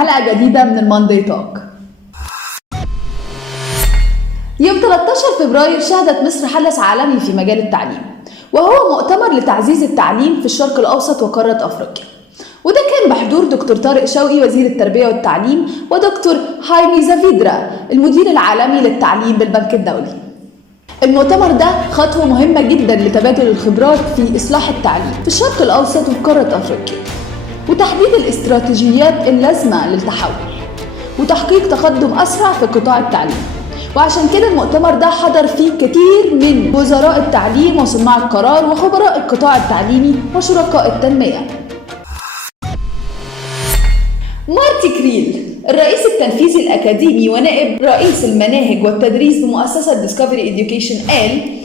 حلقة جديدة من الماندي توك. يوم 13 فبراير شهدت مصر حدث عالمي في مجال التعليم، وهو مؤتمر لتعزيز التعليم في الشرق الأوسط وقارة أفريقيا، وده كان بحضور دكتور طارق شوقي وزير التربية والتعليم ودكتور هايمي زافيدرا المدير العالمي للتعليم بالبنك الدولي. المؤتمر ده خطوة مهمة جدا لتبادل الخبرات في إصلاح التعليم في الشرق الأوسط وفي قارة أفريقيا، وتحديد الاستراتيجيات اللازمة للتحول وتحقيق تقدم أسرع في قطاع التعليم. وعشان كده المؤتمر ده حضر فيه كتير من وزراء التعليم وصناع القرار وخبراء القطاع التعليمي وشركاء التنمية. مارتي كريل الرئيس التنفيذي الأكاديمي ونائب رئيس المناهج والتدريس بمؤسسة ديسكفري إديوكيشن قال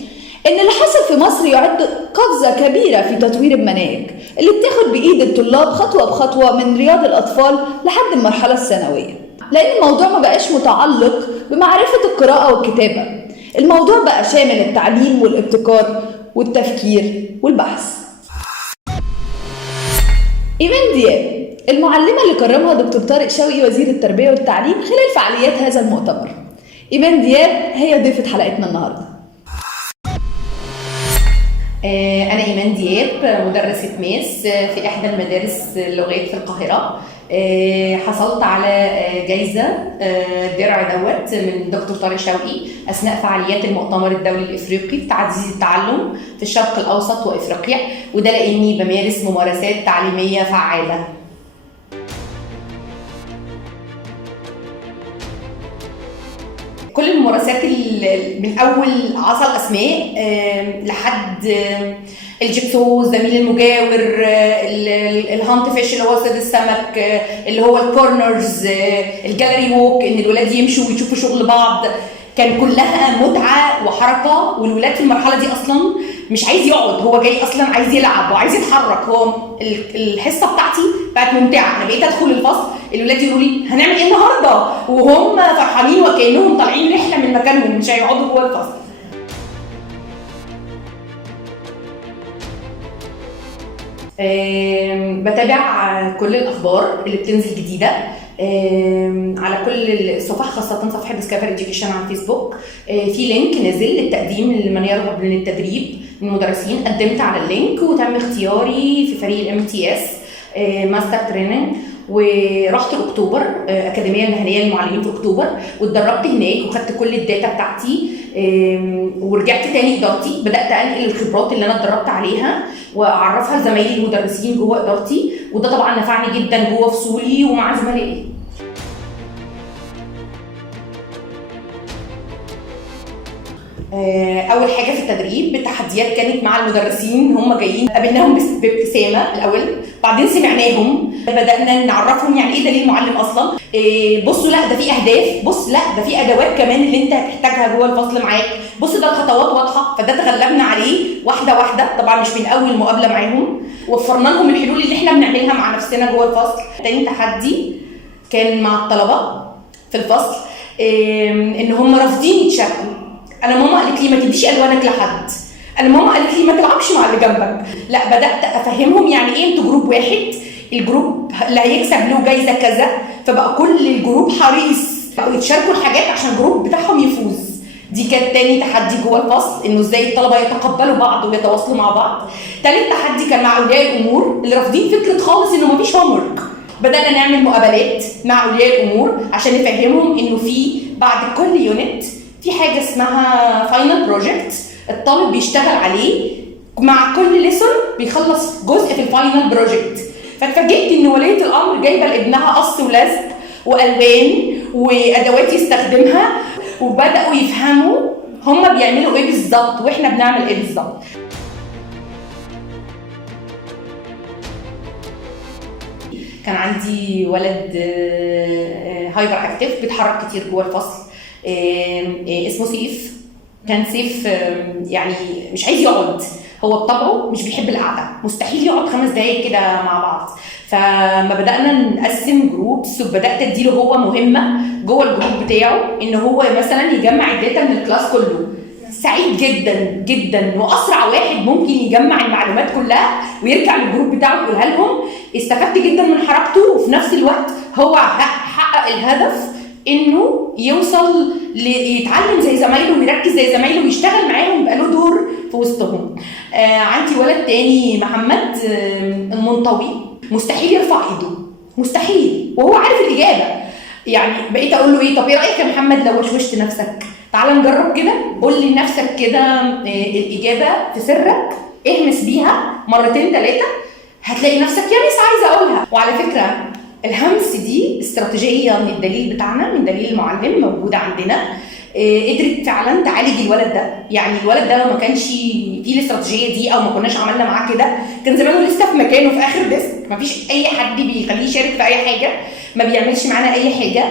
إن اللي حصل في مصر يعد قفزة كبيرة في تطوير المناهج اللي بتاخد بإيد الطلاب خطوة بخطوة من رياض الأطفال لحد المرحلة الثانوية، لأن الموضوع ما بقاش متعلق بمعرفة القراءة والكتابة، الموضوع بقى شامل التعليم والابتكار والتفكير والبحث. إيمان دياب المعلمة اللي كرمها دكتور طارق شوقي وزير التربية والتعليم خلال فعاليات هذا المؤتمر. إيمان دياب هي ضيفة حلقتنا النهاردة. أنا إيمان دياب مدرسة ماس في إحدى المدارس اللغات في القاهرة. حصلت على جايزة الدرع دوت من دكتور طارق شوقي أثناء فعاليات المؤتمر الدولي الإفريقي في تعزيز التعلم في الشرق الأوسط وإفريقيا، وده لأني بمارس ممارسات تعليمية فعالة. كل الممارسات من اول عصا الاسماء لحد الجيكسو، الزميل المجاور، الهانت فيش اللي هو صيد السمك، اللي هو الكورنرز، الجاليري ووك، ان الولاد يمشوا ويشوفوا شغل بعض، كان كلها متعه وحركه. والولاد في المرحله دي اصلا مش عايز يقعد، هو جاي اصلا عايز يلعب وعايز يتحرك. هو الحصه بتاعتي بقت ممتعه، انا بقيت ادخل الفصل الولاد يقولوا لي هنعمل ايه النهارده، وهم فرحانين وكانهم طالعين رحله من مكانهم، مش هيقعدوا جوه الفصل. بتابع كل الاخبار اللي بتنزل جديده على كل الصفح، خاصه صفحه ديسكفري إديوكيشن على الفيسبوك. في لينك نزل للتقديم لمن يرغب من التدريب من المدرسين، قدمت على اللينك وتم اختياري في فريق الMTS ماستر تريننج، ورحت اكتوبر اكاديميه المهنيه للمعلمين في اكتوبر، واتدربت هناك وخدت كل الداتا بتاعتي، ورجعت تاني ادارتي، بدات انقل الخبرات اللي انا اتدربت عليها واعرفها لزمايلي المدرسين جوه ادارتي، وده طبعا نفعني جدا جوه فصولي ومع زملائي. اول حاجه في التدريب التحديات كانت مع المدرسين، هم جايين قابلناهم بابتسامه الاول، بعدين سمعناهم، بدانا نعرفهم يعني ايه دليل معلم اصلا. بصوا لا ده في اهداف، بص لا ده في ادوات كمان اللي انت هتحتاجها جوه الفصل معاك، بص ده الخطوات واضحه، فده تغلبنا عليه واحده واحده، طبعا مش من اول مقابله معاهم، وفرنا لهم الحلول اللي احنا بنعملها مع نفسنا جوه الفصل. تاني تحدي كان مع الطلبه في الفصل، ان هم رافضين يتشاركوا. انا ماما قالت لي ما تديش الوانك لحد، انا ماما قالت لي ما تلعبش مع اللي جنبك، لا بدات افهمهم يعني ايه انتوا جروب واحد، الجروب اللي هيكسب له جايزه كذا، فبقى كل الجروب حريص بقوا يتشاركوا الحاجات عشان الجروب بتاعهم يفوز. دي كانت تاني تحدي جوه الفصل، انه ازاي الطلبه يتقبلوا بعض ويتواصلوا مع بعض. تالت تحدي كان مع اولياء الامور اللي رافضين فكره خالص انه مفيش هوم ورك. بدانا نعمل مقابلات مع اولياء الامور عشان نفهمهم انه في بعد كل يونت في حاجه اسمها فاينل بروجكت الطالب بيشتغل عليه، مع كل ليسون بيخلص جزء في الفاينل بروجكت. فاتفاجئت ان وليه الامر جايبه لابنها قص ولزق والوان وادوات يستخدمها، وبداوا يفهموا هم بيعملوا ايه بالظبط واحنا بنعمل ايه بالظبط. كان عندي ولد هايبر اكتيف بيتحرك كتير جوه الفصل، اسمه سيف. كان سيف يعني مش عايز يقعد، هو بطبعه مش بيحب القعده، مستحيل يقعد 5 دقايق كده مع بعض. فما بدانا نقسم جروبس، وبدات اديله هو مهمه جوه الجروب بتاعه، ان هو مثلا يجمع الداتا من الكلاس كله سعيد جدا جدا، واسرع واحد ممكن يجمع المعلومات كلها ويرجع للجروب بتاعه يقولها لهم. استفدت جدا من حركته، وفي نفس الوقت هو حقق الهدف انه يوصل يتعلم زي زمايله ويركز زي زمايله ويشتغل معاهم، يبقى له دور في وسطهم. عندي ولد تاني محمد المنطوي، مستحيل يرفع ايده، مستحيل، وهو عارف الاجابه. يعني بقيت اقول له ايه، طب ايه رايك يا محمد لو وشوشت نفسك، تعال نجرب كده، قول لي لنفسك كده الاجابه في سرك، اهمس بيها مرتين 3، هتلاقي نفسك يا ميس عايزه اقولها. وعلى فكره الهمس دي استراتيجيه من الدليل بتاعنا، من دليل المعلم موجوده عندنا، قدرت فعلا تعالج الولد ده. يعني الولد ده لو ما كانش فيه الاستراتيجيه دي او ما كناش عملنا معاه كده، كان زمانه لسه في مكانه في اخر ديسك، مفيش اي حد بيخليه يشارك في اي حاجه، ما بيعملش معانا اي حاجه.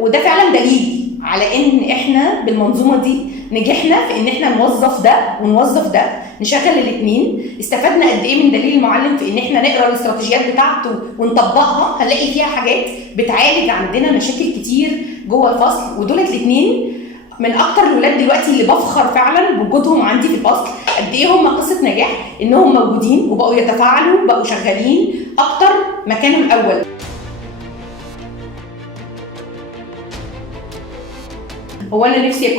وده فعلا دليل على ان احنا بالمنظومه دي نجحنا في ان احنا نوظف ده ونوظف ده، نشغل الاثنين. استفدنا قد ايه من دليل المعلم في ان احنا نقرا الاستراتيجيات بتاعته ونطبقها، هنلاقي فيها حاجات بتعالج عندنا مشاكل كتير جوه الفصل. ودولت الاثنين من اكتر الولاد دلوقتي اللي بفخر فعلا بوجودهم عندي في الفصل، قد ايه هم قصه نجاح، انهم موجودين وبقوا يتفاعلوا، بقوا شغالين اكتر ما كانوا الاول. هو انا نفسي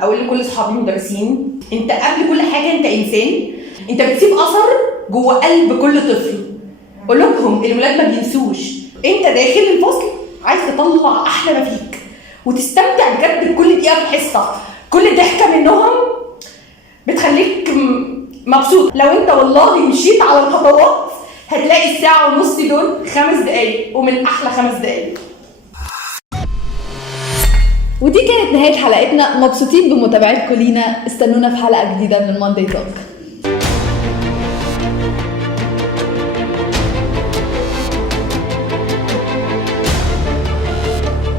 اقول لكل اصحابي المدرسين، انت قبل كل حاجه انت انسان، انت بتسيب اثر جوه قلب كل طفل. قلوبهم الولاد ما بينسوش، انت داخل الفصل عايز تطلع احلى ما فيك وتستمتع بجد بكل دقيقه في الحصه، كل ضحكه منهم بتخليك مبسوط. لو انت والله مشيت على الخطوات هتلاقي الساعه ونص دول 5 دقايق، ومن احلى 5 دقايق. ودي كانت نهاية حلقتنا، مبسوطين بمتابعتكم لينا، استنونا في حلقة جديدة من Monday Talk.